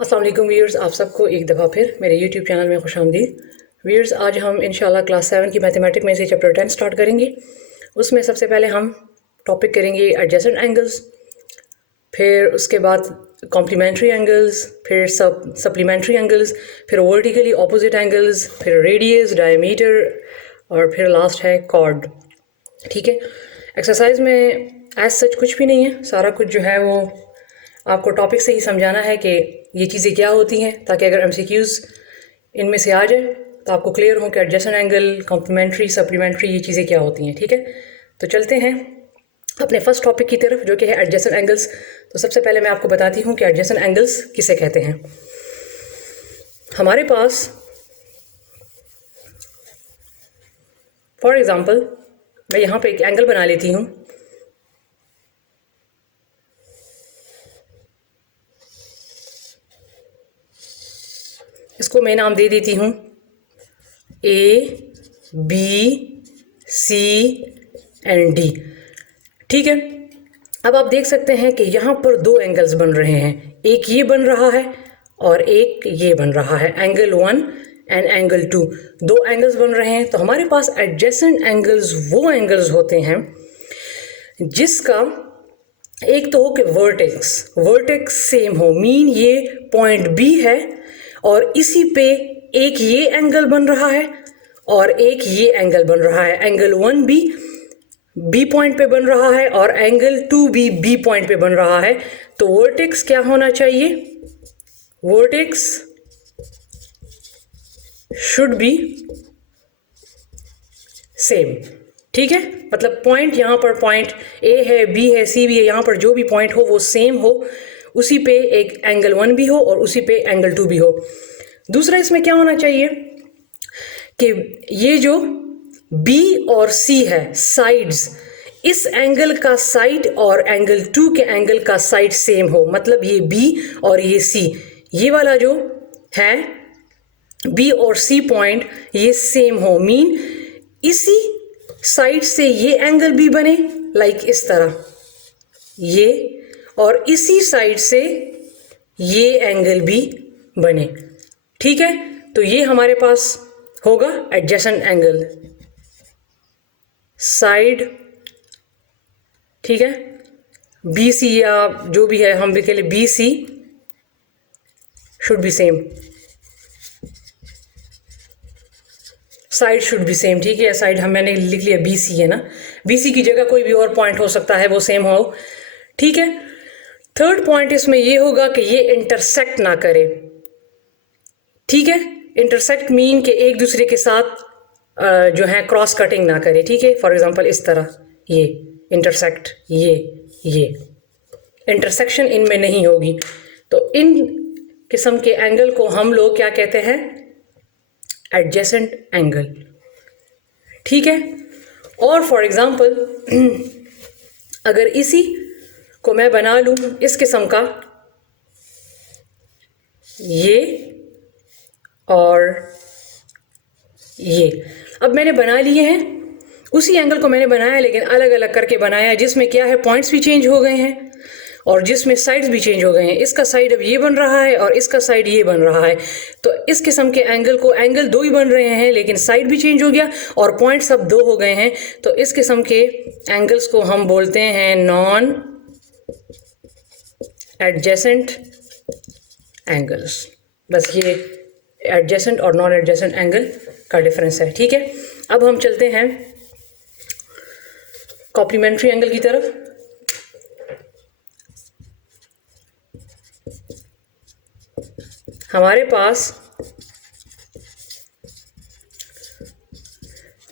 अस्सलाम वालेकुम व्यूअर्स, आप सबको एक दफ़ा फिर मेरे यूट्यूब चैनल में खुशामदीद। व्यूअर्स, आज हम इंशाल्लाह क्लास 7 की मैथमेटिक्स में से चैप्टर 10 स्टार्ट करेंगे। उसमें सबसे पहले हम टॉपिक करेंगे एडजेसेंट एंगल्स, फिर उसके बाद कॉम्प्लीमेंट्री एंगल्स, फिर सप्लीमेंट्री एंगल्स, फिर वर्टिकली ऑपोजिट एंगल्स, फिर रेडियस, डायमीटर और फिर लास्ट है कॉर्ड। ठीक है, एक्सरसाइज में एज सच कुछ भी नहीं है, सारा कुछ जो है वो आपको टॉपिक से ही समझाना है कि ये चीज़ें क्या होती हैं, ताकि अगर एमसीक्यूज़ इनमें से आ जाए तो आपको क्लियर हो कि एडजेसेंट एंगल, कॉम्प्लीमेंट्री, सप्लीमेंट्री ये चीज़ें क्या होती हैं। ठीक है, तो चलते हैं अपने फर्स्ट टॉपिक की तरफ जो कि है एडजेसेंट एंगल्स। तो सबसे पहले मैं आपको बताती हूँ कि एडजेसेंट एंगल्स किसे कहते हैं। हमारे पास फॉर एग्ज़ाम्पल मैं यहाँ पे एक एंगल बना लेती हूँ। इसको मैं नाम दे देती हूँ ABCD। ठीक है, अब आप देख सकते हैं कि यहाँ पर दो एंगल्स बन रहे हैं, एक ये बन रहा है और एक ये बन रहा है, एंगल 1 एंड एंगल 2। दो एंगल्स बन रहे हैं। तो हमारे पास एडजेसेंट एंगल्स वो एंगल्स होते हैं जिसका एक तो हो कि वर्टेक्स सेम हो, मीन ये पॉइंट B है और इसी पे एक ये एंगल बन रहा है और एक ये एंगल बन रहा है। एंगल 1B B पॉइंट पे बन रहा है और एंगल 2B B पॉइंट पे बन रहा है। तो वर्टेक्स क्या होना चाहिए? Vertex should be same. ठीक है, मतलब पॉइंट यहाँ पर पॉइंट A है, B है, C भी है, यहाँ पर जो भी पॉइंट हो वो सेम हो, उसी पे एक एंगल 1 भी हो और उसी पे एंगल 2 भी हो। दूसरा इसमें क्या होना चाहिए कि ये जो B और C है साइड्स, इस एंगल का साइड और एंगल 2 के एंगल का साइड सेम हो, मतलब ये B और ये C, ये वाला जो है B और C पॉइंट ये सेम हो, मीन इसी साइड से ये एंगल भी बने लाइक इस तरह ये, और इसी साइड से ये एंगल भी बने। ठीक है, तो ये हमारे पास होगा एडजेसेंट एंगल साइड। ठीक है, BC या जो भी है हम भी कह ले BC should be same, side should be same. ठीक है, साइड हम मैंने लिख लिया BC है ना, BC की जगह कोई भी और पॉइंट हो सकता है वो सेम हो। ठीक है, थर्ड पॉइंट इसमें ये होगा कि ये इंटरसेक्ट ना करे। ठीक है, इंटरसेक्ट मीन कि एक दूसरे के साथ जो है क्रॉस कटिंग ना करे। ठीक है, फॉर एग्जांपल इस तरह ये इंटरसेक्ट, ये इंटरसेक्शन इनमें नहीं होगी। तो इन किस्म के एंगल को हम लोग क्या कहते हैं? Adjacent angle. ठीक है, और फॉर एग्जांपल अगर इसी को मैं बना लूं इस किस्म का, ये और ये, अब मैंने बना लिए हैं, उसी एंगल को मैंने बनाया लेकिन अलग अलग करके बनाया, जिसमें क्या है पॉइंट्स भी चेंज हो गए हैं और जिसमें साइड्स भी चेंज हो गए हैं। इसका साइड अब ये बन रहा है और इसका साइड ये बन रहा है। तो इस किस्म के एंगल को, एंगल दो ही बन रहे हैं लेकिन साइड भी चेंज हो गया और पॉइंट्स अब दो हो गए हैं। तो इस किस्म के एंगल्स को हम बोलते हैं नॉन एडजेसेंट एंगल्स। बस ये एडजेसेंट और नॉन एडजेसेंट एंगल का डिफरेंस है। ठीक है, अब हम चलते हैं कॉम्प्लीमेंट्री एंगल की तरफ। हमारे पास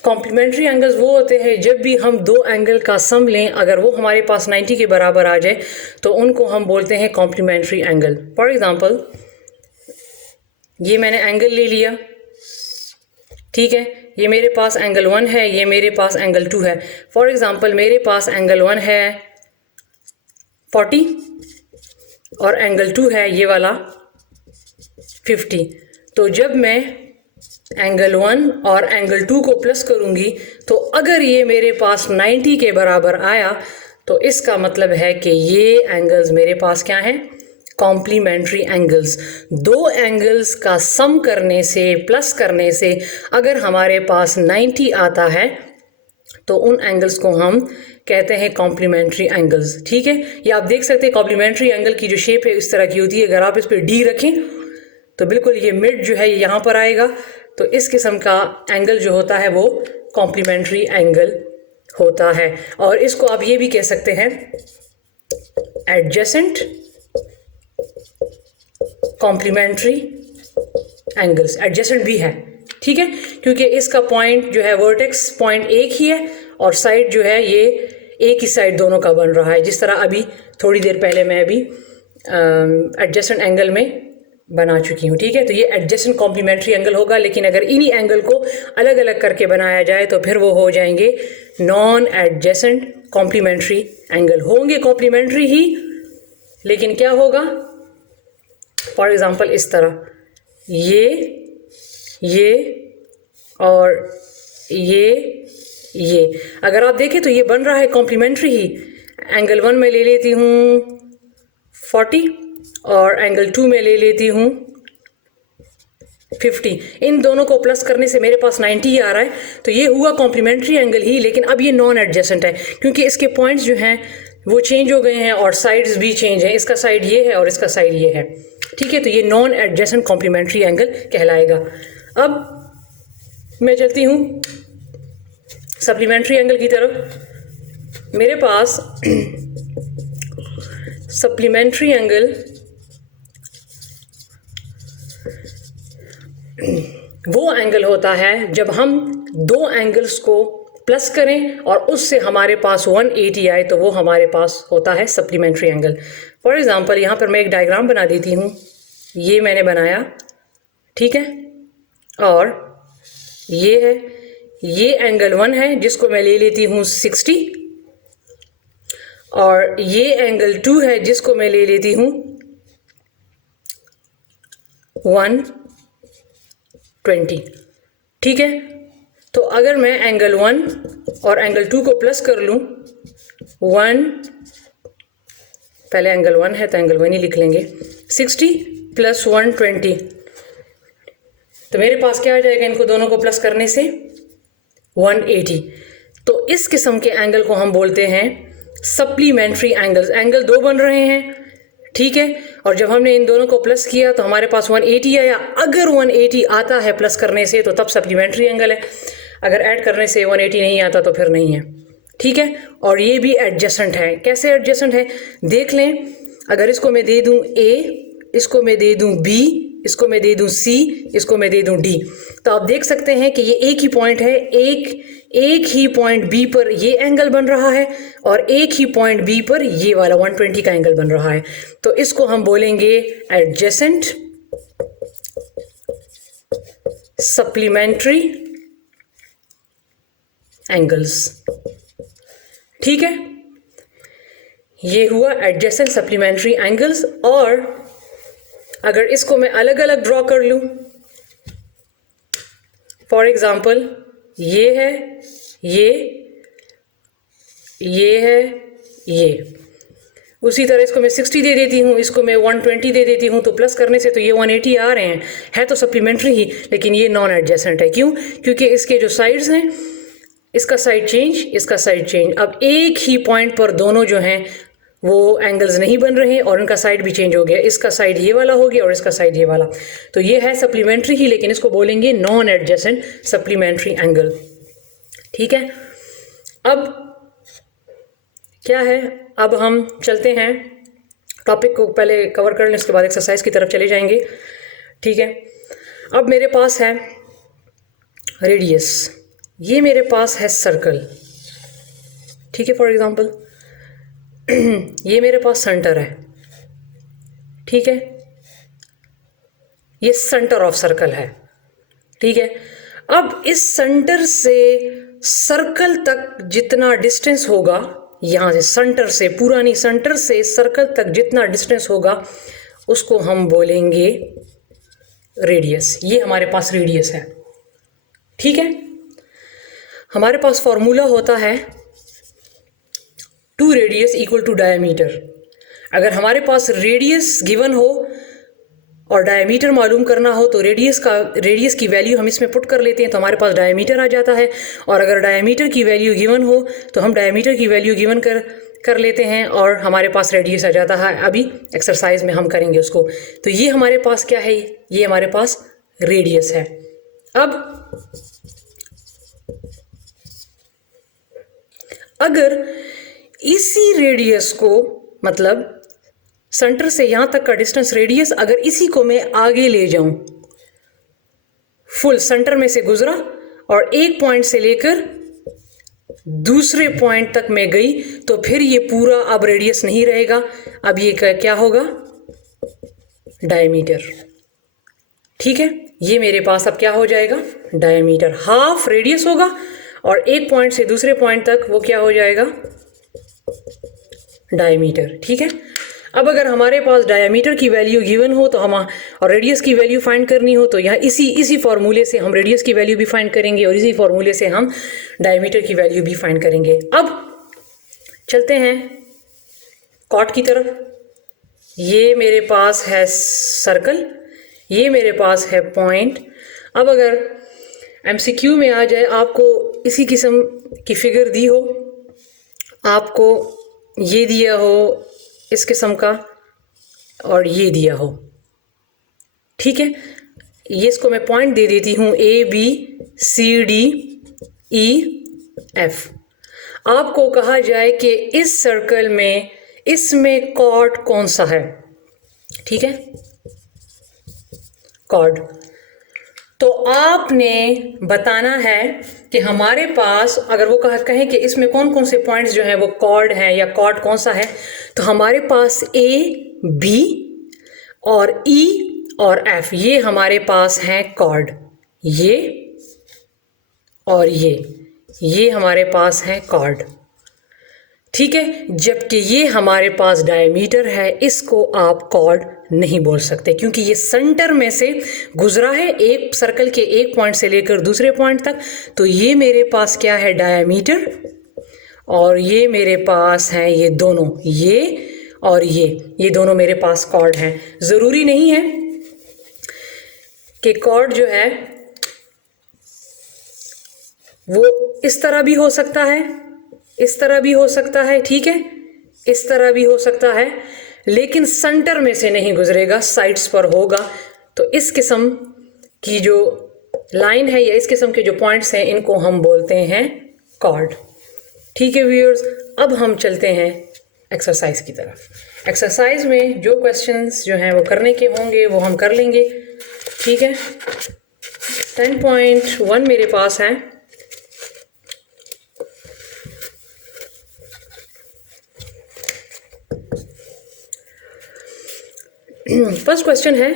कॉम्प्लीमेंट्री एंगल्स वो होते हैं जब भी हम दो एंगल का सम लें, अगर वो हमारे पास 90 के बराबर आ जाए तो उनको हम बोलते हैं कॉम्प्लीमेंट्री एंगल। फॉर एग्जांपल ये मैंने एंगल ले लिया, ठीक है, ये मेरे पास एंगल 1 है, ये मेरे पास एंगल 2 है। फॉर एग्जांपल मेरे पास एंगल 1 है 40 और एंगल 2 है ये वाला 50। तो जब मैं एंगल 1 और एंगल 2 को प्लस करूंगी तो अगर ये मेरे पास 90 के बराबर आया तो इसका मतलब है कि ये एंगल्स मेरे पास क्या हैं? Complementary angles. दो एंगल्स का सम करने से, प्लस करने से अगर हमारे पास 90 आता है तो उन एंगल्स को हम कहते हैं कॉम्प्लीमेंट्री एंगल्स। ठीक है, ये आप देख सकते हैं कॉम्प्लीमेंट्री एंगल की जो शेप है इस तरह की होती है। अगर आप इस पर डी रखें तो बिल्कुल ये मिड जो है ये यहाँ पर आएगा। तो इस किस्म का एंगल जो होता है वो कॉम्प्लीमेंट्री एंगल होता है। और इसको आप ये भी कह सकते हैं एडजेसेंट कॉम्प्लीमेंट्री एंगल्स। एडजेसेंट भी है, ठीक है, क्योंकि इसका पॉइंट जो है वर्टेक्स पॉइंट एक ही है और साइड जो है ये एक ही साइड दोनों का बन रहा है। जिस तरह अभी थोड़ी देर पहले मैं अभी एडजेसेंट एंगल में बना चुकी हूँ। ठीक है, तो ये एडजेसेंट कॉम्प्लीमेंट्री एंगल होगा। लेकिन अगर इन्हीं एंगल को अलग अलग करके बनाया जाए तो फिर वो हो जाएंगे नॉन एडजेसेंट कॉम्प्लीमेंट्री एंगल। होंगे कॉम्प्लीमेंट्री ही, लेकिन क्या होगा, फॉर एग्जांपल इस तरह ये और ये अगर आप देखें तो ये बन रहा है कॉम्प्लीमेंट्री ही। एंगल 1 में ले लेती हूँ 40 और एंगल 2 में ले लेती हूँ 50। इन दोनों को प्लस करने से मेरे पास 90 ही आ रहा है। तो ये हुआ कॉम्प्लीमेंट्री एंगल ही, लेकिन अब ये नॉन एडजेसेंट है क्योंकि इसके पॉइंट्स जो हैं वो चेंज हो गए हैं और साइड्स भी चेंज हैं। इसका साइड ये है और इसका साइड ये है। ठीक है, तो ये नॉन एडजेसेंट कॉम्प्लीमेंट्री एंगल कहलाएगा। अब मैं चलती हूँ सप्लीमेंट्री एंगल की तरफ। मेरे पास सप्लीमेंट्री एंगल वो एंगल होता है जब हम दो एंगल्स को प्लस करें और उससे हमारे पास 180 आए तो वो हमारे पास होता है सप्लीमेंट्री एंगल। फॉर एग्जांपल यहाँ पर मैं एक डायग्राम बना देती हूँ। ये मैंने बनाया, ठीक है, और ये है, ये एंगल 1 है जिसको मैं ले लेती हूँ 60 और ये एंगल 2 है जिसको मैं ले लेती हूँ 120। ठीक है, तो अगर मैं एंगल 1 और एंगल 2 को प्लस कर लूँ, पहले एंगल 1 है तो एंगल 1 ही लिख लेंगे, 60 प्लस 120, तो मेरे पास क्या आ जाएगा इनको दोनों को प्लस करने से 180। तो इस किस्म के एंगल को हम बोलते हैं सप्लीमेंट्री एंगल्स। एंगल दो बन रहे हैं, ठीक है, और जब हमने इन दोनों को प्लस किया तो हमारे पास 180 आया। अगर 180 आता है प्लस करने से तो तब सप्लीमेंट्री एंगल है, अगर ऐड करने से 180 नहीं आता तो फिर नहीं है। ठीक है, और ये भी एडजेसेंट है। कैसे एडजेसेंट है देख लें। अगर इसको मैं दे दूं A, इसको मैं दे दूं B, इसको मैं दे दूं C, इसको मैं दे दूं D, तो आप देख सकते हैं कि ये एक ही पॉइंट है। एक ही पॉइंट B पर ये एंगल बन रहा है और एक ही पॉइंट B पर ये वाला 120 का एंगल बन रहा है। तो इसको हम बोलेंगे एडजेसेंट सप्लीमेंट्री एंगल्स। ठीक है, ये हुआ एडजेसेंट सप्लीमेंट्री एंगल्स। और अगर इसको मैं अलग अलग ड्रॉ कर लूं, फॉर एग्जांपल ये है, ये है, ये उसी तरह इसको मैं 60 दे देती हूँ, इसको मैं 120 दे देती हूँ, तो प्लस करने से तो ये 180 आ रहे हैं। है तो सप्लीमेंट्री ही, लेकिन ये नॉन एडजेसेंट है। क्यों? क्योंकि इसके जो साइड्स हैं, इसका साइड चेंज, इसका साइड चेंज, अब एक ही पॉइंट पर दोनों जो हैं वो एंगल्स नहीं बन रहे और उनका साइड भी चेंज हो गया। इसका साइड ये वाला हो गया और इसका साइड ये वाला। तो ये है सप्लीमेंट्री ही, लेकिन इसको बोलेंगे नॉन एडजेसेंट सप्लीमेंट्री एंगल। ठीक है, अब क्या है, अब हम चलते हैं टॉपिक को पहले कवर कर लें, उसके बाद एक्सरसाइज की तरफ चले जाएंगे। ठीक है, अब मेरे पास है रेडियस, ये मेरे पास है सर्कल। ठीक है, फॉर एग्जांपल ये मेरे पास सेंटर है। ठीक है, ये सेंटर ऑफ सर्कल है। ठीक है, अब इस सेंटर से सर्कल तक जितना डिस्टेंस होगा, यहां से सेंटर से, पूरा नहीं, सेंटर से सर्कल तक जितना डिस्टेंस होगा उसको हम बोलेंगे रेडियस। ये हमारे पास रेडियस है। ठीक है, हमारे पास फॉर्मूला होता है 2 रेडियस इक्वल टू डायमीटर। अगर हमारे पास रेडियस गिवन हो और डायमीटर मालूम करना हो तो रेडियस की वैल्यू हम इसमें पुट कर लेते हैं तो हमारे पास डायमीटर आ जाता है, और अगर डायमीटर की वैल्यू गिवन हो तो हम डायमीटर की वैल्यू गिवन कर लेते हैं और हमारे पास रेडियस आ जाता है। अभी एक्सरसाइज में हम करेंगे उसको। तो ये हमारे पास क्या है, ये हमारे पास रेडियस है। अब अगर इसी रेडियस को, मतलब सेंटर से यहां तक का डिस्टेंस रेडियस, अगर इसी को मैं आगे ले जाऊं, फुल सेंटर में से गुजरा और एक पॉइंट से लेकर दूसरे पॉइंट तक मैं गई, तो फिर ये पूरा अब रेडियस नहीं रहेगा, अब ये क्या होगा, डायमीटर। ठीक है, ये मेरे पास अब क्या हो जाएगा, डायमीटर। हाफ रेडियस होगा और एक पॉइंट से दूसरे पॉइंट तक वो क्या हो जाएगा, डायमीटर। ठीक है, अब अगर हमारे पास डायमीटर की वैल्यू गिवन हो तो हम, और रेडियस की वैल्यू फाइंड करनी हो, तो यहाँ इसी फॉर्मूले से हम रेडियस की वैल्यू भी फाइंड करेंगे और इसी फॉर्मूले से हम डायमीटर की वैल्यू भी फाइंड करेंगे। अब चलते हैं कॉर्ड की तरफ। ये मेरे पास है सर्कल, ये मेरे पास है पॉइंट। अब अगर MCQ में आ जाए, आपको इसी किस्म की फिगर दी हो, आपको ये दिया हो इस किस्म का और ये दिया हो, ठीक है, ये इसको मैं पॉइंट दे देती हूँ ABCDEF। आपको कहा जाए कि इस सर्कल में इसमें कॉर्ड कौन सा है, ठीक है, कॉर्ड। तो आपने बताना है कि हमारे पास, अगर वो कहें कि इसमें कौन कौन से पॉइंट्स जो हैं वो कॉर्ड हैं या कॉर्ड कौन सा है, तो हमारे पास A, B और E और F, ये हमारे पास हैं कॉर्ड। ये और ये हमारे पास हैं कॉर्ड, ठीक है। जबकि ये हमारे पास डायमीटर है, इसको आप कॉर्ड नहीं बोल सकते क्योंकि ये सेंटर में से गुजरा है, एक सर्कल के एक पॉइंट से लेकर दूसरे पॉइंट तक। तो ये मेरे पास क्या है, डायमीटर, और ये मेरे पास हैं ये दोनों, ये और ये दोनों मेरे पास कॉर्ड हैं। ज़रूरी नहीं है कि कॉर्ड जो है वो इस तरह भी हो सकता है, इस तरह भी हो सकता है, ठीक है, इस तरह भी हो सकता है, लेकिन सेंटर में से नहीं गुजरेगा, साइड्स पर होगा। तो इस किस्म की जो लाइन है या इस किस्म के जो पॉइंट्स हैं, इनको हम बोलते हैं कॉर्ड। ठीक है व्यूअर्स, अब हम चलते हैं एक्सरसाइज की तरफ। एक्सरसाइज में जो क्वेश्चंस जो हैं वो करने के होंगे वो हम कर लेंगे, ठीक है। 10.1 मेरे पास है। फर्स्ट क्वेश्चन है,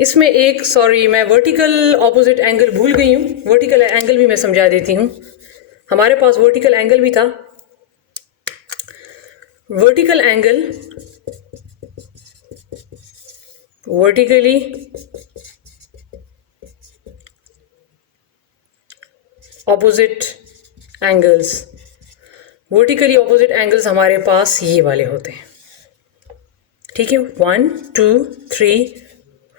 इसमें एक, सॉरी मैं वर्टिकल ऑपोजिट एंगल भूल गई हूँ, वर्टिकल एंगल भी मैं समझा देती हूँ। हमारे पास वर्टिकल एंगल भी था। Vertical angle, vertically opposite angles, vertically opposite angles हमारे पास ये वाले होते हैं, ठीक है, 1 2 3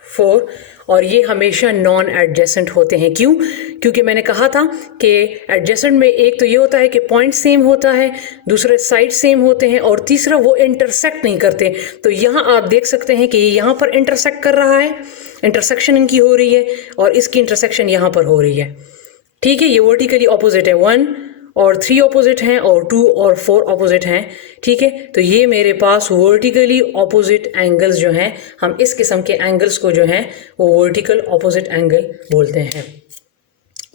4, और ये हमेशा नॉन एडजेसेंट होते हैं। क्यों? क्योंकि मैंने कहा था कि एडजेसेंट में एक तो ये होता है कि पॉइंट सेम होता है, दूसरे साइड सेम होते हैं, और तीसरा वो इंटरसेक्ट नहीं करते। तो यहाँ आप देख सकते हैं कि ये यहाँ पर इंटरसेक्ट कर रहा है, इंटरसेक्शन इनकी हो रही है, और इसकी इंटरसेक्शन यहाँ पर हो रही है, ठीक है। ये वर्टिकली ऑपोजिट है, 1 और 3 ऑपोजिट हैं और 2 और 4 ऑपोजिट हैं, ठीक है। तो ये मेरे पास वर्टिकली ऑपोजिट एंगल्स जो हैं, हम इस किस्म के एंगल्स को जो हैं वो वर्टिकल ऑपोजिट एंगल बोलते हैं।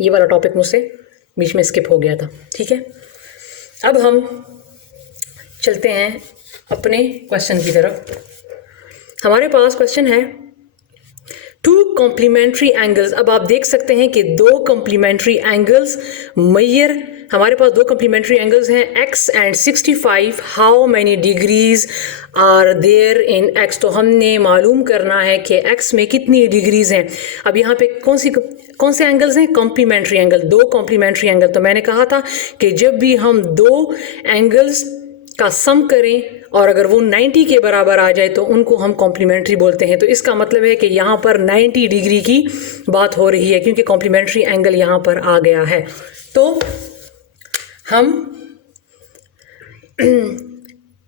ये वाला टॉपिक मुझसे बीच में स्किप हो गया था, ठीक है। अब हम चलते हैं अपने क्वेश्चन की तरफ। हमारे पास क्वेश्चन है 2 कॉम्प्लीमेंट्री एंगल्स। अब आप देख सकते हैं कि 2 कॉम्प्लीमेंट्री एंगल्स मैयर, हमारे पास 2 कॉम्प्लीमेंट्री एंगल्स हैं, x and 65। How many degrees are there in x? तो हमने मालूम करना है कि x में कितनी डिग्रीज हैं। अब यहाँ पे कौन से एंगल्स हैं? Complementary angle, 2 complementary angle. तो मैंने कहा था कि जब भी हम 2 एंगल्स का सम करें और अगर वो 90 के बराबर आ जाए तो उनको हम कॉम्प्लीमेंट्री बोलते हैं। तो इसका मतलब है कि यहाँ पर 90 डिग्री की बात हो रही है क्योंकि कॉम्प्लीमेंट्री एंगल यहाँ पर आ गया है। तो हम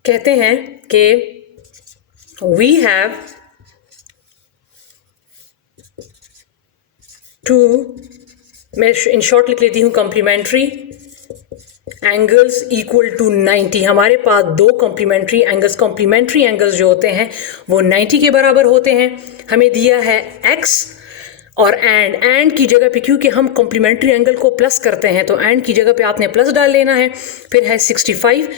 कहते हैं कि वी हैव टू, मैं इन शॉर्ट लिख लेती हूँ, कॉम्प्लीमेंट्री एंगल्स इक्वल टू 90। हमारे पास दो कॉम्प्लीमेंट्री एंगल्स जो होते हैं वो 90 के बराबर होते हैं। हमें दिया है x और एंड की जगह पे, क्योंकि हम कॉम्प्लीमेंट्री एंगल को प्लस करते हैं तो एंड की जगह पे आपने प्लस डाल लेना है। फिर है 65,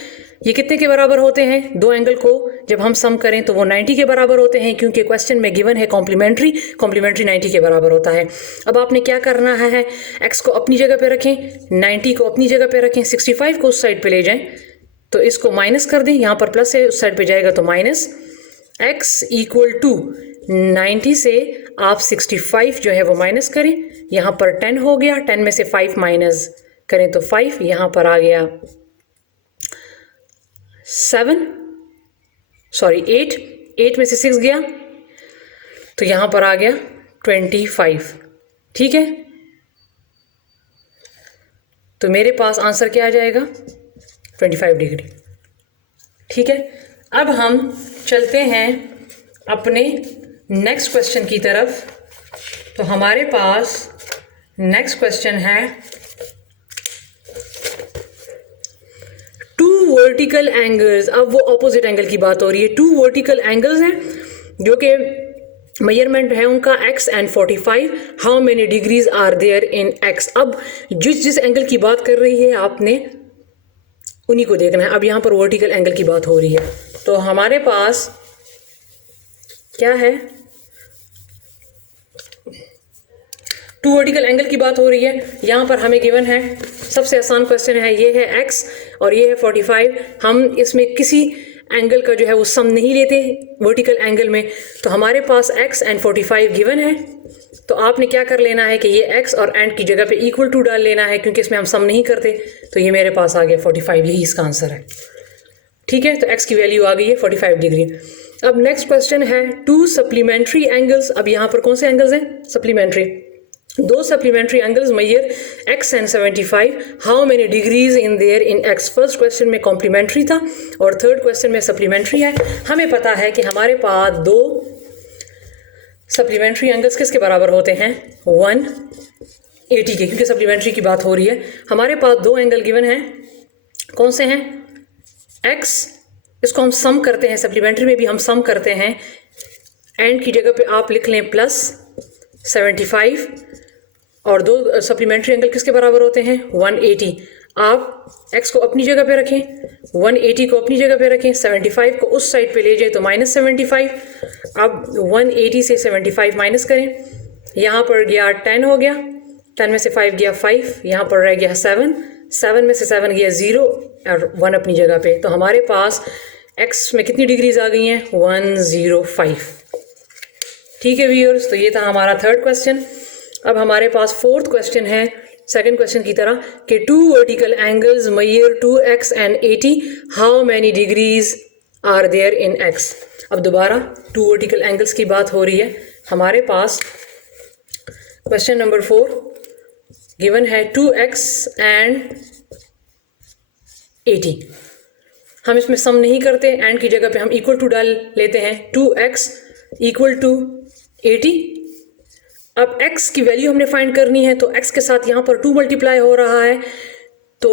ये कितने के बराबर होते हैं? दो एंगल को जब हम सम करें तो वो 90 के बराबर होते हैं, क्योंकि क्वेश्चन में गिवन है कॉम्प्लीमेंट्री 90 के बराबर होता है। अब आपने क्या करना है, x को अपनी जगह पे रखें, 90 को अपनी जगह पे रखें, 65 को उस साइड पे ले जाएं, तो इसको माइनस कर दें, यहाँ पर प्लस है उस साइड पे जाएगा तो माइनस x इक्वल टू 90 से आप 65 जो है वो माइनस करें, यहाँ पर 10 हो गया, 10 में से 5 माइनस करें तो 5, यहाँ पर आ गया 8 में से 6 गया तो यहाँ पर आ गया 25। ठीक है, तो मेरे पास आंसर क्या आ जाएगा? 25 डिग्री। ठीक है, अब हम चलते हैं अपने नेक्स्ट क्वेश्चन की तरफ। तो हमारे पास नेक्स्ट क्वेश्चन है टू वर्टिकल एंगल्स। अब वो ऑपोजिट एंगल की बात हो रही है। टू वर्टिकल एंगल्स हैं जो कि मेजरमेंट है उनका x and 45, how many degrees are there in x। अब जिस एंगल की बात कर रही है आपने उन्हीं को देखना है। अब यहाँ पर वर्टिकल एंगल की बात हो रही है, तो हमारे पास क्या है, टू वर्टिकल एंगल की बात हो रही है। यहाँ पर हमें गिवन है, सबसे आसान क्वेश्चन है, ये है x और ये है 45। हम इसमें किसी एंगल का जो है वो सम नहीं लेते वर्टिकल एंगल में, तो हमारे पास x एंड 45 गिवन है। तो आपने क्या कर लेना है कि ये x और एंड की जगह पे इक्वल टू डाल लेना है, क्योंकि इसमें हम सम नहीं करते। तो ये मेरे पास आ गया 45, यही इसका आंसर है। ठीक है, तो x की वैल्यू आ गई है 45 डिग्री। अब नेक्स्ट क्वेश्चन है टू सप्लीमेंट्री एंगल्स। अब यहाँ पर कौन से एंगल्स हैं? सप्लीमेंट्री। दो supplementary angles measure x and 75, how many degrees in there in x। First question में कॉम्प्लीमेंट्री था और थर्ड क्वेश्चन में सप्लीमेंट्री है। हमें पता है कि हमारे पास दो सप्लीमेंट्री एंगल्स किसके बराबर होते हैं? 180 के, क्योंकि सप्लीमेंट्री की बात हो रही है। हमारे पास दो एंगल गिवन हैं, कौन से हैं? x, इसको हम सम करते हैं, सप्लीमेंट्री में भी हम सम करते हैं। एंड की जगह पे आप लिख लें प्लस 75, और दो सप्लीमेंट्री एंगल किसके बराबर होते हैं? 180। आप x को अपनी जगह पे रखें, 180 को अपनी जगह पे रखें, 75 को उस साइड पे ले जाए तो माइनस 75। अब 180 से 75 माइनस करें, यहाँ पर गया 10 हो गया, 10 में से 5 गया 5, यहाँ पर रह गया 7 में से 7 गया 0 और 1 अपनी जगह पे। तो हमारे पास x में कितनी डिग्रीज आ गई हैं? 105। ठीक है व्यूअर्स, तो ये था हमारा थर्ड क्वेश्चन। अब हमारे पास फोर्थ क्वेश्चन है सेकंड क्वेश्चन की तरह कि two vertical angles measure 2x and 80, how many degrees are there in x। अब दोबारा टू वर्टिकल एंगल्स की बात हो रही है। हमारे पास क्वेश्चन नंबर 4 गिवन है 2x एंड 80। हम इसमें सम नहीं करते, एंड की जगह पे हम इक्वल टू डाल लेते हैं, 2x इक्वल टू 80। अब x की वैल्यू हमने फाइंड करनी है, तो x के साथ यहाँ पर 2 मल्टीप्लाई हो रहा है, तो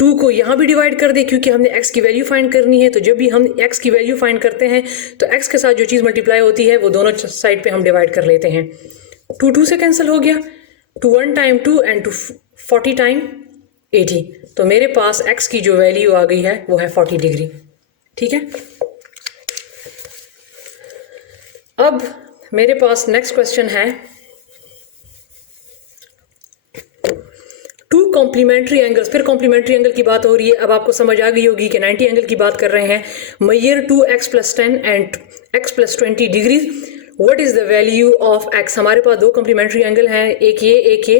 2 को यहाँ भी डिवाइड कर दे, क्योंकि हमने x की वैल्यू फाइंड करनी है। तो जब भी हम x की वैल्यू फाइंड करते हैं तो x के साथ जो चीज़ मल्टीप्लाई होती है वो दोनों साइड पे हम डिवाइड कर लेते हैं। 2 से कैंसिल हो गया, 2 1 टाइम 2 एंड 2 40 टाइम 80। तो मेरे पास x की जो वैल्यू आ गई है वो है 40 डिग्री। ठीक है, अब मेरे पास नेक्स्ट क्वेश्चन है टू कॉम्प्लीमेंट्री एंगल्स। फिर कॉम्प्लीमेंट्री एंगल की बात हो रही है। अब आपको समझ आ गई होगी कि 90 एंगल की बात कर रहे हैं। Measure 2x + 10 and x + 20 degree, what is the value of x। हमारे पास दो कॉम्प्लीमेंट्री एंगल हैं, एक ये।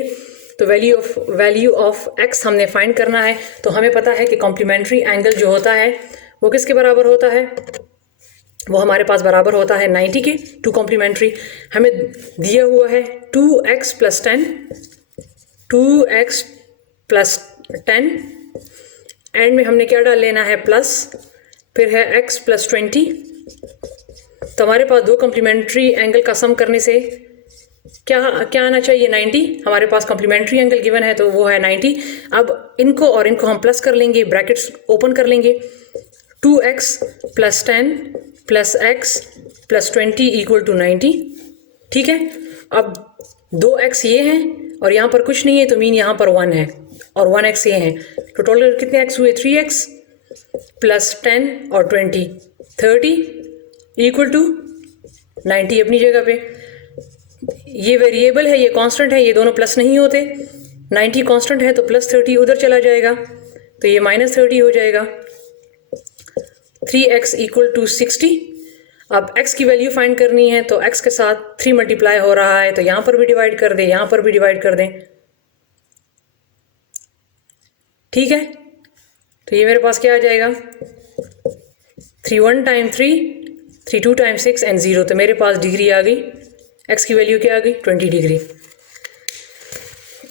तो वैल्यू ऑफ x हमने फाइंड करना है। तो हमें पता है कि कॉम्प्लीमेंट्री एंगल जो होता है वो किसके बराबर होता है? वो हमारे पास बराबर होता है 90 के। टू कॉम्प्लीमेंट्री हमें दिया हुआ है 2x + 10, 2x + 10, एंड में हमने क्या डाल लेना है? प्लस, फिर है x + 20। तो हमारे पास दो कॉम्प्लीमेंट्री एंगल का सम करने से क्या क्या आना चाहिए? 90। हमारे पास कॉम्प्लीमेंट्री एंगल गिवन है तो वो है 90। अब इनको और इनको हम प्लस कर लेंगे, ब्रैकेट्स ओपन कर लेंगे। 2x + 10 + x + 20 = 90। ठीक है, अब 2x ये हैं और यहाँ पर कुछ नहीं है तो मीन यहाँ पर 1 है और 1x ये हैं, तो टोटल कितने x हुए? 3x + 10 और 20, 30 = 90 अपनी जगह पे। ये वेरिएबल है, ये कांस्टेंट है, ये दोनों प्लस नहीं होते। 90 कांस्टेंट है तो +30 उधर चला जाएगा तो ये -30 हो जाएगा। 3x = 60। अब x की वैल्यू फाइंड करनी है तो x के साथ 3 मल्टीप्लाई हो रहा है तो यहाँ पर भी डिवाइड कर दें, यहाँ पर भी डिवाइड कर दें। ठीक है, तो ये मेरे पास क्या आ जाएगा? 3 1 टाइम 3, 3 2 टाइम 6 एंड 0। तो मेरे पास डिग्री आ गई, x की वैल्यू क्या आ गई? 20 डिग्री।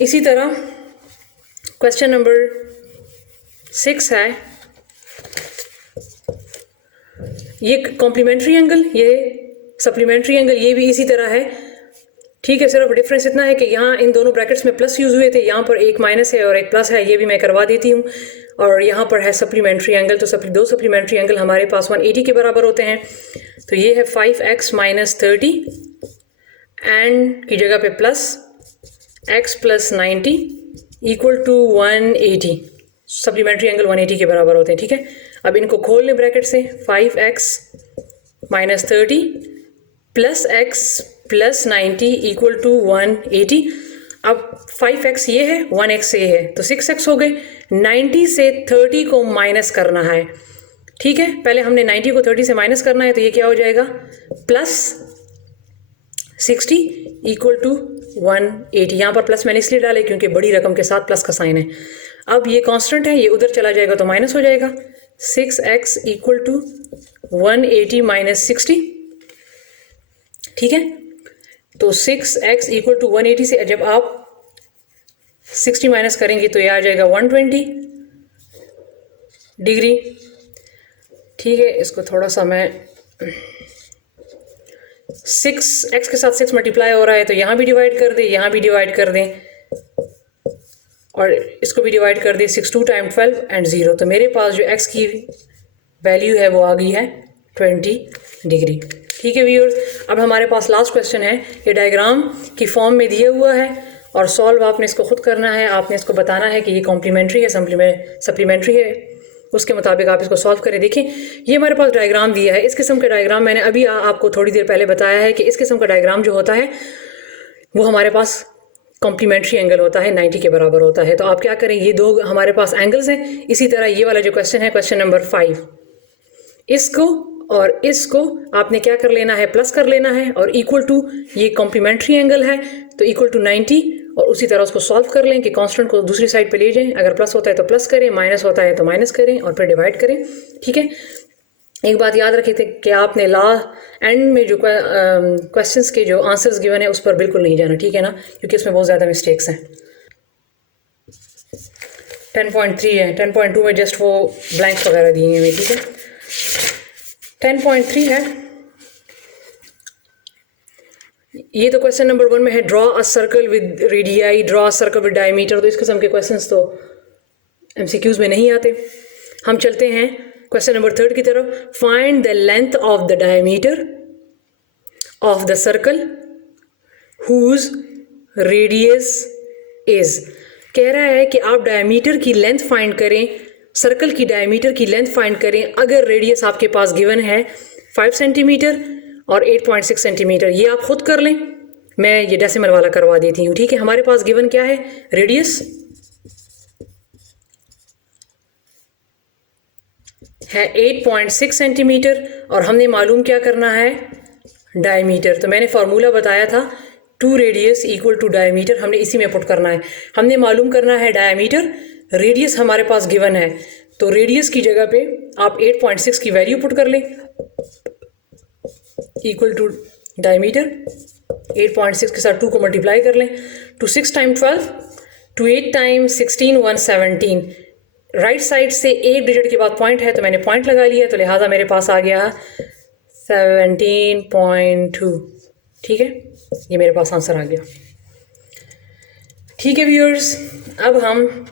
इसी तरह क्वेश्चन नंबर 6 है, ये कॉम्प्लीमेंट्री एंगल, ये सप्लीमेंट्री एंगल, ये भी इसी तरह है। ठीक है, सिर्फ डिफरेंस इतना है कि यहाँ इन दोनों ब्रैकेट्स में प्लस यूज़ हुए थे, यहाँ पर एक माइनस है और एक प्लस है, ये भी मैं करवा देती हूँ। और यहाँ पर है सप्लीमेंट्री एंगल, तो दो सप्लीमेंट्री एंगल हमारे पास 180 के बराबर होते हैं। तो ये है 5x - 30 एंड की जगह पे प्लस x + 90 = 180। सप्लीमेंट्री एंगल 180 के बराबर होते हैं। ठीक है, अब इनको खोल लें ब्रैकेट से। 5x - 30 + x + 90 = 180। अब 5x ये है, 1x ये है, तो 6x हो गए। 90 से 30 को माइनस करना है। ठीक है, पहले हमने 90 को 30 से माइनस करना है तो ये क्या हो जाएगा? +60 = 180। यहाँ पर प्लस मैंने इसलिए डाले क्योंकि बड़ी रकम के साथ प्लस का साइन है। अब ये कांस्टेंट है, ये उधर चला जाएगा तो माइनस हो जाएगा। 6x = 180 - 60। ठीक है, तो 6x = 180 से जब आप 60 माइनस करेंगे तो ये आ जाएगा 120 डिग्री। ठीक है, इसको थोड़ा सा मैं 6x के साथ 6 मल्टीप्लाई हो रहा है तो यहाँ भी डिवाइड कर दें, यहाँ भी डिवाइड कर दें और इसको भी डिवाइड कर दें। 6 2 टाइम 12 एंड 0। तो मेरे पास जो x की वैल्यू है वो आ गई है 20 डिग्री। ठीक है व्यूअर्स, अब हमारे पास लास्ट क्वेश्चन है। ये डायग्राम की फॉर्म में दिया हुआ है और सॉल्व आपने इसको खुद करना है। आपने इसको बताना है कि ये कॉम्प्लीमेंट्री है, सप्लीमेंट्री है, उसके मुताबिक आप इसको सॉल्व करें। देखिए, ये हमारे पास डायग्राम दिया है। इस किस्म का डायग्राम मैंने अभी आपको थोड़ी देर पहले बताया है कि इस किस्म का डायग्राम जो होता है वो हमारे पास कॉम्प्लीमेंट्री एंगल होता है, 90 के बराबर होता है। तो आप क्या करें, ये दो हमारे पास एंगल्स हैं। इसी तरह ये वाला जो क्वेश्चन है, क्वेश्चन नंबर 5, इसको और इसको आपने क्या कर लेना है? प्लस कर लेना है और इक्वल टू, ये कॉम्प्लीमेंट्री एंगल है तो इक्वल टू 90, और उसी तरह उसको सॉल्व कर लें कि कांस्टेंट को दूसरी साइड पे ले जाएं। अगर प्लस होता है तो प्लस करें, माइनस होता है तो माइनस करें और फिर डिवाइड करें। ठीक है, एक बात याद रखिए थे कि आपने एंड में जो क्वेश्चंस के जो आंसर्स गिवन है उस पर बिल्कुल नहीं जाना। ठीक है ना, क्योंकि इसमें बहुत ज़्यादा मिस्टेक्स हैं। 10.3 है, 10.2 में जस्ट वो ब्लैंक्स वगैरह दिए हैं। ठीक है, 10.3 है, ये तो क्वेश्चन नंबर 1 में है, draw a circle with radii, draw a circle with diameter. तो इस किस्म के क्वेश्चंस तो MCQs में नहीं आते। हम चलते हैं क्वेश्चन नंबर 3 की तरफ। Find the length of the diameter of the circle whose radius is. कह रहा है कि आप डायमीटर की लेंथ फाइंड करें, सर्कल की डायमीटर की लेंथ फाइंड करें अगर रेडियस आपके पास गिवन है 5 सेंटीमीटर और 8.6 सेंटीमीटर। ये आप खुद कर लें, मैं ये डेसिमल वाला करवा देती हूँ। ठीक है, हमारे पास गिवन क्या है? रेडियस है 8.6 सेंटीमीटर और हमने मालूम क्या करना है? डायमीटर। तो मैंने फार्मूला बताया था 2 रेडियस इक्वल टू डायमीटर, हमने इसी में पुट करना है। हमने मालूम करना है डायमीटर, रेडियस हमारे पास गिवन है तो रेडियस की जगह पे आप 8.6 की वैल्यू पुट कर लें इक्वल टू डायमीटर 8.6 के साथ 2 को मल्टीप्लाई कर लें two 6 time 12 two 8 time 16 117 right side से एक डिजिट के बाद पॉइंट है तो मैंने पॉइंट लगा लिया तो लिहाजा मेरे पास आ गया 17.2। ठीक है, ये मेरे पास आंसर आ गया। ठीक है व्यूअर्स, अब हम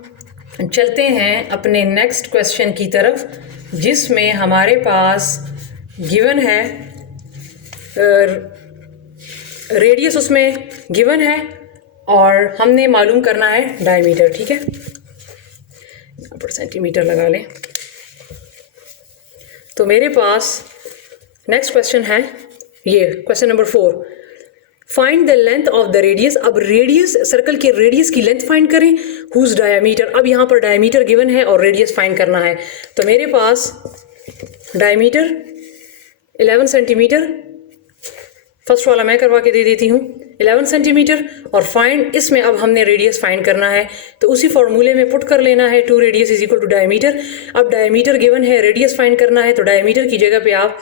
चलते हैं अपने नेक्स्ट क्वेश्चन की तरफ जिसमें हमारे पास गिवन है रेडियस उसमें गिवन है और हमने मालूम करना है डायमीटर। ठीक है, यहाँ पर सेंटीमीटर लगा लें। तो मेरे पास नेक्स्ट क्वेश्चन है ये question number 4, find the length of the radius. अब रेडियस, सर्कल के रेडियस की लेंथ फाइंड करें, हुज डायमीटर। अब यहाँ पर डायमीटर गिवन है और रेडियस फाइंड करना है। तो मेरे पास डायमीटर 11 सेंटीमीटर, फर्स्ट वाला मैं करवा के दे देती हूँ, 11 सेंटीमीटर और फाइंड, इसमें अब हमने रेडियस फाइंड करना है तो उसी फॉर्मूले में पुट कर लेना है 2 radius is equal to diameter. अब डायमीटर गिवन है, रेडियस फाइंड करना है तो डायमीटर की जगह पे आप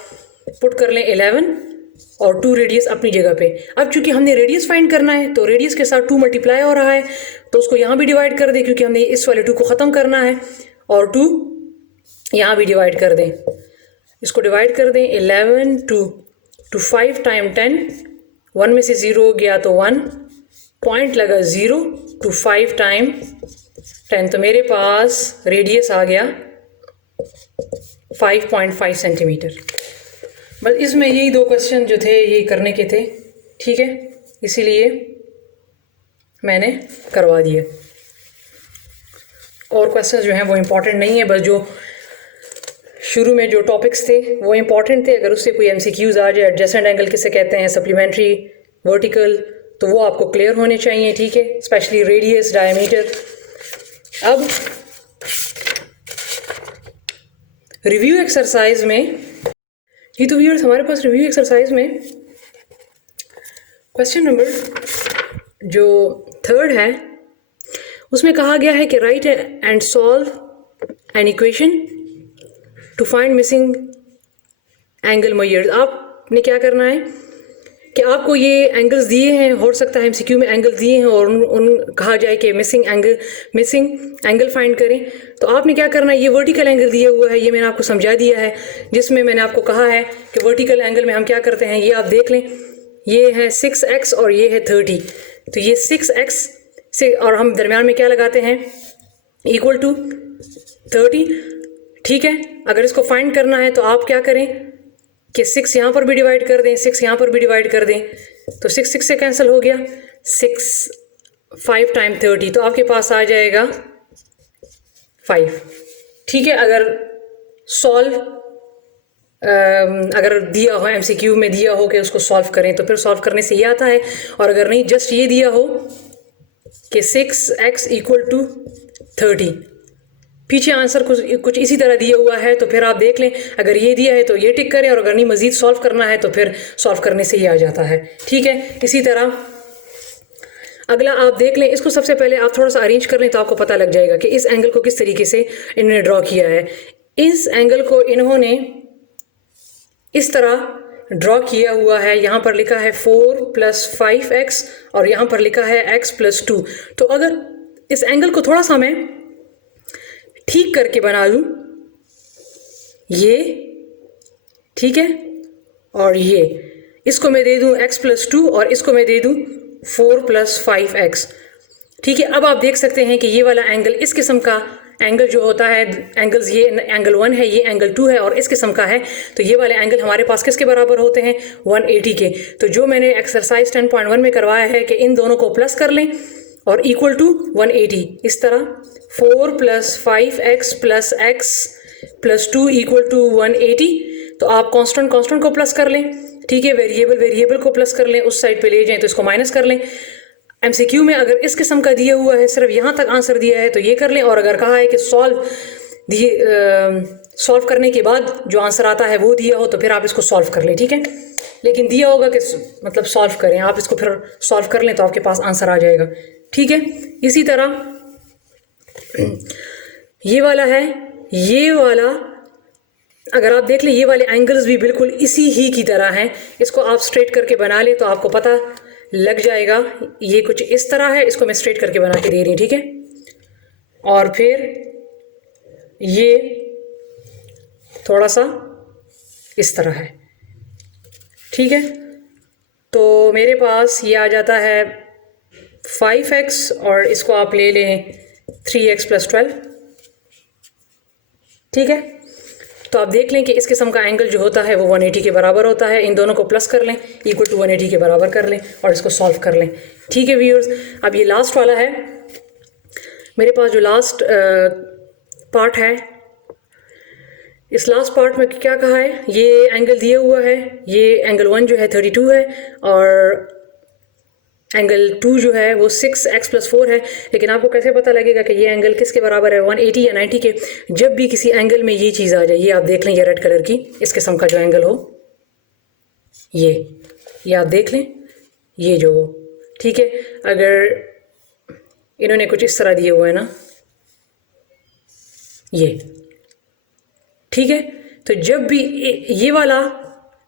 पुट कर लें 11 और 2 रेडियस अपनी जगह पे। अब चूंकि हमने रेडियस फाइंड करना है तो रेडियस के साथ 2 मल्टीप्लाई हो रहा है तो उसको यहाँ भी डिवाइड कर दें क्योंकि हमने इस वाले 2 को ख़त्म करना है और 2 यहाँ भी डिवाइड कर दें, इसको डिवाइड कर दें 11 टू 5 टाइम 10, 1 में से 0 गया तो 1, पॉइंट लगा 0 टू 5 टाइम 10 तो मेरे पास रेडियस आ गया 5.5 सेंटीमीटर। बस इसमें यही 2 क्वेश्चन जो थे यही करने के थे। ठीक है, इसीलिए मैंने करवा दिए और क्वेश्चन जो हैं वो इम्पॉर्टेंट नहीं है, बस जो शुरू में जो टॉपिक्स थे वो इम्पॉर्टेंट थे। अगर उससे कोई एमसीक्यूज आ जाए, एडजेसेंट एंगल किसे कहते हैं, सप्लीमेंट्री, वर्टिकल, तो वो आपको क्लियर होने चाहिए। ठीक है, स्पेशली रेडियस, डायमीटर। अब रिव्यू एक्सरसाइज में ये तो व्यूअर्स हमारे पास रिव्यू एक्सरसाइज में क्वेश्चन नंबर जो 3 है उसमें कहा गया है कि right and solve an equation two find missing angle measures. आपने क्या करना है कि आपको ये एंगल्स दिए हैं, हो सकता है एमसीक्यू में एंगल दिए हैं और उन कहा जाए कि मिसिंग एंगल फाइंड करें। तो आपने क्या करना है, ये वर्टिकल एंगल दिया हुआ है, ये मैंने आपको समझा दिया है जिसमें मैंने आपको कहा है कि वर्टिकल एंगल में हम क्या करते हैं, ये आप देख लें, ये है 6x और ये है 30। तो ये 6x से और हम दरमियान में क्या लगाते हैं, इक्वल टू 30। ठीक है, अगर इसको फाइंड करना है तो आप क्या करें कि 6 यहाँ पर भी डिवाइड कर दें, 6 यहाँ पर भी डिवाइड कर दें, तो 6 से कैंसिल हो गया, 5 टाइम 30 तो आपके पास आ जाएगा 5। ठीक है, अगर सॉल्व अगर दिया हो एमसीक्यू में दिया हो कि उसको सॉल्व करें तो फिर सॉल्व करने से ये आता है, और अगर नहीं जस्ट ये दिया हो कि 6x इक्वल टू 30, पीछे आंसर कुछ इसी तरह दिया हुआ है तो फिर आप देख लें, अगर ये दिया है तो ये टिक करें और अगर नहीं मज़ीद सॉल्व करना है तो फिर सॉल्व करने से ही आ जाता है। ठीक है, इसी तरह अगला आप देख लें, इसको सबसे पहले आप थोड़ा सा अरेंज कर लें तो आपको पता लग जाएगा कि इस एंगल को किस तरीके से इन्होंने ड्रॉ किया है। इस एंगल को इन्होंने इस तरह ड्रॉ किया हुआ है, यहाँ पर लिखा है 4 + 5x और यहाँ पर लिखा है x + 2। तो अगर इस एंगल को थोड़ा सा मैं ठीक करके बना लूँ, ये ठीक है, और ये इसको मैं दे दूँ x + 2 और इसको मैं दे दूँ 4 + 5x। ठीक है, अब आप देख सकते हैं कि ये वाला एंगल, इस किस्म का एंगल जो होता है, एंगल्स ये एंगल 1 है, ये एंगल 2 है और इस किस्म का है, तो ये वाले एंगल हमारे पास किसके बराबर होते हैं, 180 के। तो जो मैंने एक्सरसाइज 10.1 में करवाया है कि इन दोनों को प्लस कर लें और इक्वल टू 180, इस तरह 4 + 5x + x + 2 इक्वल टू 180। तो आप कांस्टेंट को प्लस कर लें, ठीक है, वेरिएबल को प्लस कर लें, उस साइड पे ले जाएं तो इसको माइनस कर लें। एमसीक्यू में अगर इस किस्म का दिया हुआ है, सिर्फ यहाँ तक आंसर दिया है तो ये कर लें, और अगर कहा है कि सॉल्व करने के बाद जो आंसर आता है वो दिया हो तो फिर आप इसको सॉल्व कर लें। ठीक है, लेकिन दिया होगा कि मतलब सॉल्व करें, आप इसको फिर सॉल्व कर लें तो आपके पास आंसर आ जाएगा। ठीक है, इसी तरह ये वाला है, ये वाला अगर आप देख लें, ये वाले एंगल्स भी बिल्कुल इसी ही की तरह हैं। इसको आप स्ट्रेट करके बना लें तो आपको पता लग जाएगा। ये कुछ इस तरह है, इसको मैं स्ट्रेट करके बना के दे रही हूँ, ठीक है। और फिर ये थोड़ा सा इस तरह है, ठीक है। तो मेरे पास ये आ जाता है 5x और इसको आप ले लें 3x + 12, ठीक है। तो आप देख लें कि इस किस्म का एंगल जो होता है वो 180 के बराबर होता है। इन दोनों को प्लस कर लें, इक्वल टू 180 के बराबर कर लें और इसको सॉल्व कर लें, ठीक है व्यूअर्स। अब ये लास्ट वाला है मेरे पास, जो लास्ट पार्ट है। इस लास्ट पार्ट में क्या कहा है, ये एंगल दिया हुआ है, ये एंगल 1 जो है 32 है और एंगल 2 जो है वो 6x + 4 है। लेकिन आपको कैसे पता लगेगा कि ये एंगल किसके बराबर है, 180 या 90 के? जब भी किसी एंगल में ये चीज़ आ जाए, ये आप देख लें, ये रेड कलर की इस किस्म का जो एंगल हो, ये आप देख लें, ये जो हो, ठीक है। अगर इन्होंने कुछ इस तरह दिए हुए है ना, ये, ठीक है। तो जब भी ये वाला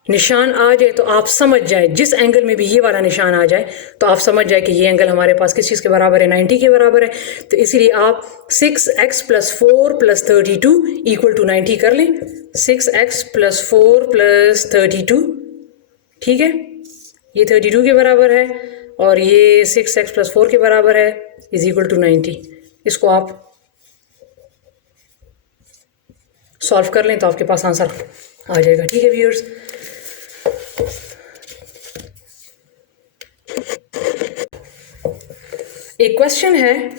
निशान आ जाए तो आप समझ जाए, जिस एंगल में भी ये वाला निशान आ जाए तो आप समझ जाए कि ये एंगल हमारे पास किस चीज़ के बराबर है, 90 के बराबर है। तो इसीलिए आप 6x + 4 + 32 = 90 कर लें। 6x + 4 + 32, ठीक है, ये 32 के बराबर है और ये 6x + 4 के बराबर है, = 90। इसको आप सॉल्व कर लें तो आपके पास आंसर आ जाएगा, ठीक है व्यूअर्स। एक क्वेश्चन है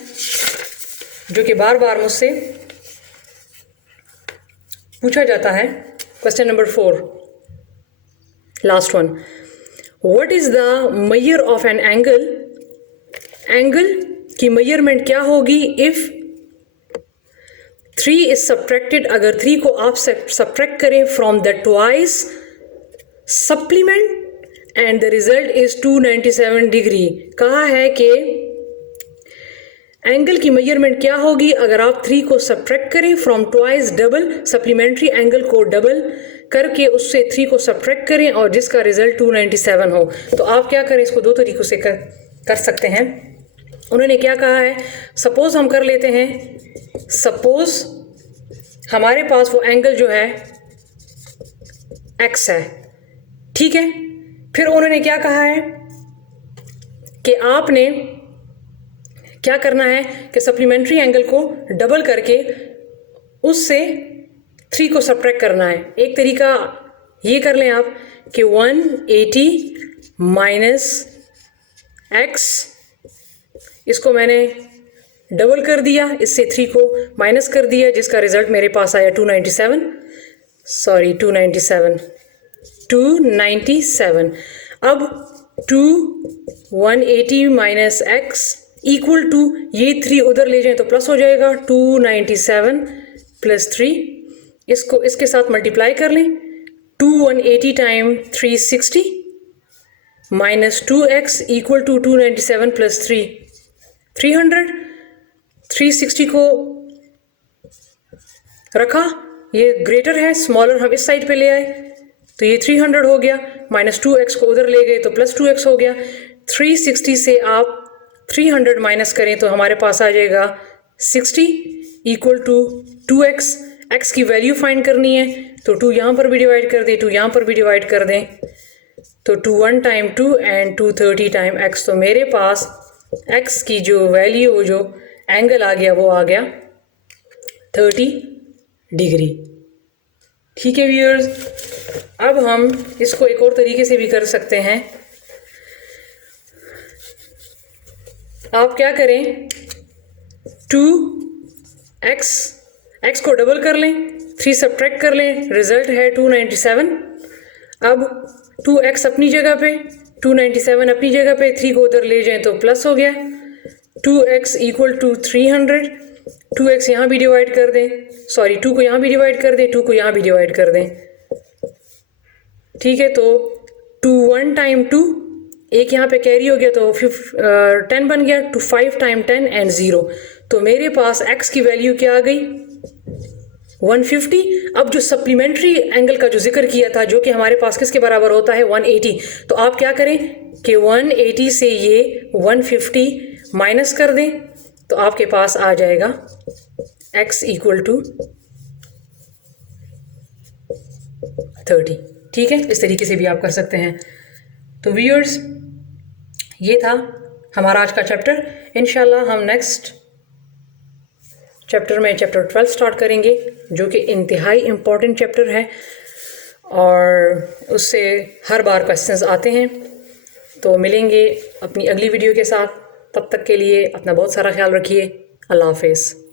जो कि बार बार मुझसे पूछा जाता है, question number 4, last one. What is the measure of an angle? Angle की मेजरमेंट क्या होगी इफ 3 इज सब्ट्रैक्टेड? अगर 3 को आप सब्ट्रैक्ट करें from the twice supplement and the result is 297 degree. कहा है कि एंगल की मेजरमेंट क्या होगी अगर आप 3 को सब्ट्रैक्ट करें from twice double, supplementary angle को डबल करके उससे 3 को सब्ट्रैक्ट करें और जिसका रिजल्ट 297 हो। तो आप क्या करें, इसको 2 तरीक़ों से कर सकते हैं। उन्होंने क्या कहा है, सपोज़ हम कर लेते हैं, सपोज़ हमारे पास वो एंगल जो है x है, ठीक है। फिर उन्होंने क्या कहा है कि आपने क्या करना है कि सप्लीमेंट्री एंगल को डबल करके उससे 3 को सब्ट्रैक्ट करना है। एक तरीका ये कर लें आप कि 180 - x, इसको मैंने डबल कर दिया, इससे 3 को माइनस कर दिया, जिसका रिजल्ट मेरे पास आया 297। अब 180 - x = ये 3 उधर ले जाएं तो प्लस हो जाएगा, 297 + 3, इसको इसके साथ मल्टीप्लाई कर लें, 180 × 360 - 2x = 297 + 3 300। 360 को रखा, ये ग्रेटर है, स्मॉलर हम इस साइड पे ले आए तो ये 300 हो गया, -2x को उधर ले गए तो +2x हो गया। 360 से आप 300 माइनस करें तो हमारे पास आ जाएगा 60 = 2x। x की वैल्यू फाइंड करनी है तो 2 यहाँ पर भी डिवाइड कर दें, 2 यहाँ पर भी डिवाइड कर दें, तो 2 1 × 2 एंड 230 × x। तो मेरे पास x की जो वैल्यू, जो एंगल आ गया, वो आ गया 30 डिग्री, ठीक है व्यूअर्स। अब हम इसको एक और तरीके से भी कर सकते हैं। आप क्या करें, 2x को डबल कर लें, 3 सब्ट्रैक्ट कर लें, रिजल्ट है 297। अब 2x अपनी जगह पे, 297 अपनी जगह पे, 3 को उधर ले जाएं तो प्लस हो गया, 2x = 300। 2x यहाँ भी डिवाइड कर दें, 2 को यहाँ भी डिवाइड कर दें, 2 को यहाँ भी डिवाइड कर दें, ठीक है। तो 2 1 × 2, एक यहाँ पे कैरी हो गया तो 10 बन गया, 5 × 10 एंड 0। तो मेरे पास x की वैल्यू क्या आ गई, 150। अब जो सप्लीमेंट्री एंगल का जो जिक्र किया था, जो कि हमारे पास किसके बराबर होता है, 180, तो आप क्या करें कि 180 से ये 150 माइनस कर दें, तो आपके पास आ जाएगा x इक्वल टू 30। ठीक है, इस तरीके से भी आप कर सकते हैं। तो व्यूअर्स, ये था हमारा आज का चैप्टर। इंशाल्लाह हम नेक्स्ट चैप्टर में चैप्टर 12 स्टार्ट करेंगे, जो कि इंतहाई इम्पॉर्टेंट चैप्टर है और उससे हर बार क्वेश्चंस आते हैं। तो मिलेंगे अपनी अगली वीडियो के साथ, तब तक के लिए अपना बहुत सारा ख्याल रखिए। अल्लाह हाफिज़।